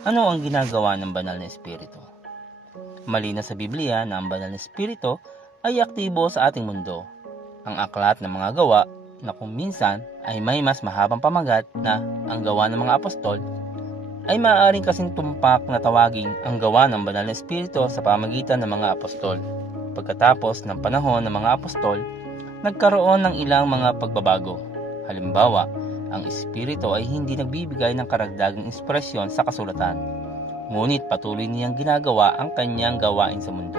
Ano ang ginagawa ng banal na espiritu? Malinaw sa Biblia na ang banal na espiritu ay aktibo sa ating mundo. Ang aklat ng mga gawa na kung minsan ay may mas mahabang pamagat na ang gawa ng mga apostol ay maaaring kasing tumpak na tawaging ang gawa ng banal na espiritu sa pamagitan ng mga apostol. Pagkatapos ng panahon ng mga apostol, nagkaroon ng ilang mga pagbabago. Halimbawa, ang espiritu ay hindi nagbibigay ng karagdagang inspirasyon sa kasulatan, ngunit patuloy niyang ginagawa ang kanyang gawain sa mundo.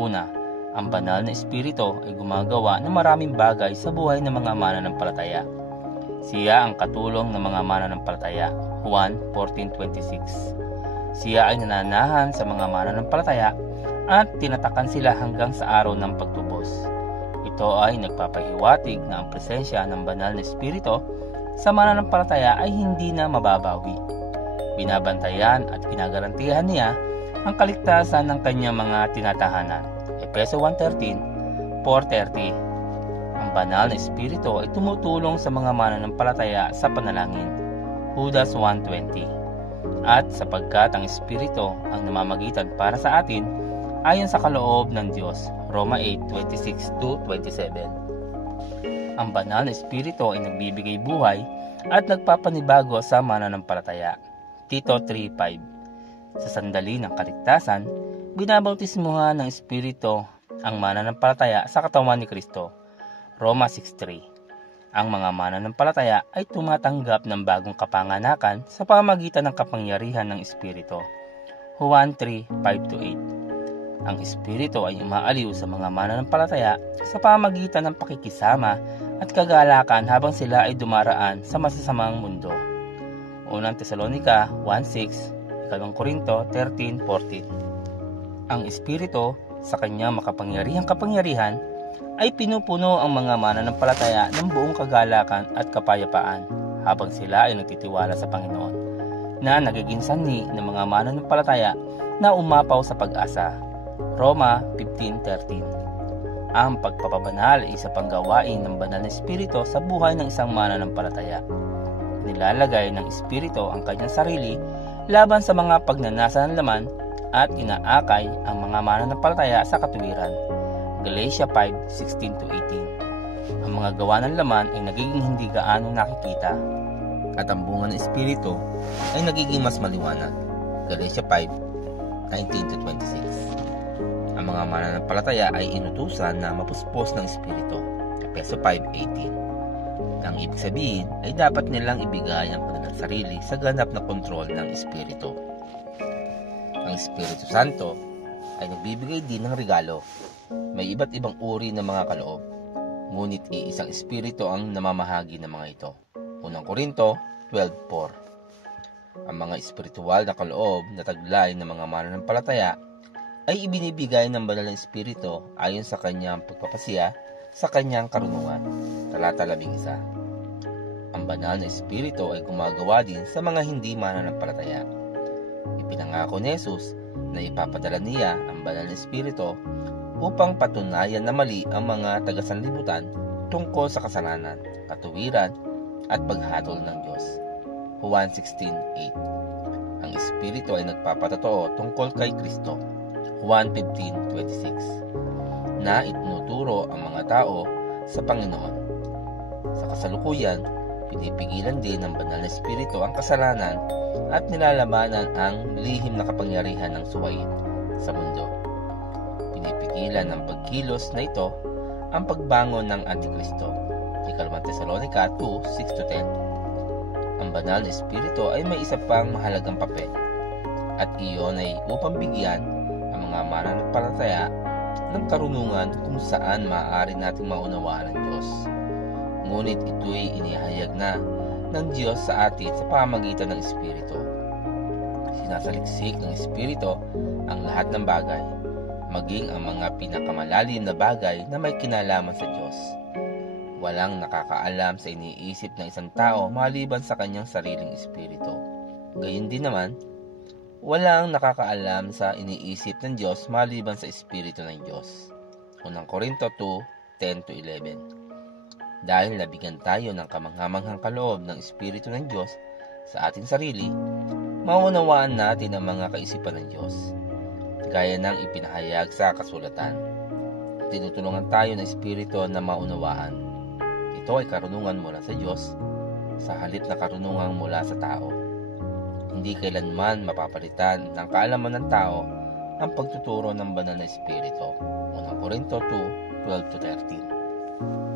Una, ang banal na espiritu ay gumagawa ng maraming bagay sa buhay ng mga mananampalataya. Siya ang katulong ng mga mananampalataya. Juan 14:26. Siya ay nananahan sa mga mananampalataya at tinatakan sila hanggang sa araw ng pagtubos. Ito ay nagpapahiwatig na ang presensya ng banal na espiritu sa mananampalataya ay hindi na mababawi. Binabantayan at ginagarantihan niya ang kaligtasan ng kanyang mga tinatahanan. Efeso 1:13, 4:30. Ang banal na espiritu ay tumutulong sa mga mananampalataya sa panalangin. Judas 1:20. At sapagkat ang espiritu ang namamagitan para sa atin ayon sa kaloob ng Diyos. Roma 8:26-27. Ang banal na espiritu ay nagbibigay buhay at nagpapanibago sa mananampalataya. Tito 3:5. Sa sandali ng kaligtasan, binabautismuhan ng espiritu ang mananampalataya sa katawan ni Kristo. Roma 6:3. Ang mga mananampalataya ay tumatanggap ng bagong kapanganakan sa pamamagitan ng kapangyarihan ng espiritu. Juan 3:5-8. Ang espiritu ay umaaliw sa mga mananampalataya sa pamamagitan ng pakikisama at kagalakan habang sila ay dumaraan sa masasamang mundo. Unang Tesalonica 1:6, 2 Korinto 13:14. Ang espiritu sa kanyang makapangyarihang kapangyarihan ay pinupuno ang mga mananampalataya ng buong kagalakan at kapayapaan habang sila ay nagtitiwala sa Panginoon, na nagiging sanhi ng mga mananampalataya na umapaw sa pag-asa. Roma 15:13. Ang pagpapabanal ay isa pang gawain ng banal na espiritu sa buhay ng isang mananampalataya. Nilalagay ng espiritu ang kanyang sarili laban sa mga pagnanasa ng laman at inaakay ang mga mananampalataya sa katuwiran. Galatia 5:16-18. Ang mga gawa ng laman ay nagiging hindi gaanong nakikita at ang bunga ng espiritu ay nagiging mas maliwanag. Galatia 5:19-26. Ang mga mananampalataya ay inutusan na mapuspos ng espiritu. Efeso 5:18. Ang ibig sabihin ay dapat nilang ibigay ang kanilang sarili sa ganap na kontrol ng espiritu. Ang Espiritu Santo ay nagbibigay din ng regalo. May iba't ibang uri ng mga kaloob, ngunit iisang espiritu ang namamahagi ng mga ito. Unang Korinto 12:4. Ang mga espiritual na kaloob na taglay ng mga mananampalataya ay ibinibigay ng banal na espiritu ayon sa kanyang pagpapasiya sa kanyang karunungan. Talata 11. Ang banal na espiritu ay gumagawa din sa mga hindi mananampalataya. Ipinangako ni Jesus na ipapadala niya ang banal na espiritu upang patunayan na mali ang mga taga-sanlibutan tungkol sa kasalanan, katuwiran at paghatol ng Diyos. Juan 16:8. Ang espiritu ay nagpapatotoo tungkol kay Kristo. Juan 15:26. Na itinuturo ang mga tao sa Panginoon. Sa kasalukuyan, pinipigilan din ng banal na espiritu ang kasalanan at nilalabanan ang lihim na kapangyarihan ng suwaid sa mundo. Pinipigilan ng pagkilos na ito ang pagbangon ng Antikristo. 2 Tesalonica 2:6-10. Ang banal na espiritu ay may isa pang mahalagang papel, at iyon ay upang bigyan ang mga mananampalataya ng karunungan kung saan maaari nating maunawaan ang Diyos. Ngunit ito'y inihayag na ng Diyos sa atin sa pamamagitan ng Espiritu. Sinasaliksik ng Espiritu ang lahat ng bagay, maging ang mga pinakamalalim na bagay na may kinalaman sa Diyos. Walang nakakaalam sa iniisip ng isang tao maliban sa kanyang sariling espiritu. Gayun din naman, walang nakakaalam sa iniisip ng Diyos maliban sa espiritu ng Diyos. Unang Korinto 2:10-11. Dahil nabigyan tayo ng kamanghamanghang kaloob ng espiritu ng Diyos sa ating sarili, maunawaan natin ang mga kaisipan ng Diyos, gaya ng ipinahayag sa kasulatan. Tinutulungan tayo ng Espiritu na maunawaan. Ito ay karunungan mula sa Diyos, sa halip na karunungan mula sa tao. Hindi kailanman mapapalitan ng kaalaman ng tao ang pagtuturo ng banal na Espiritu. Unang Korinto 2:12-13.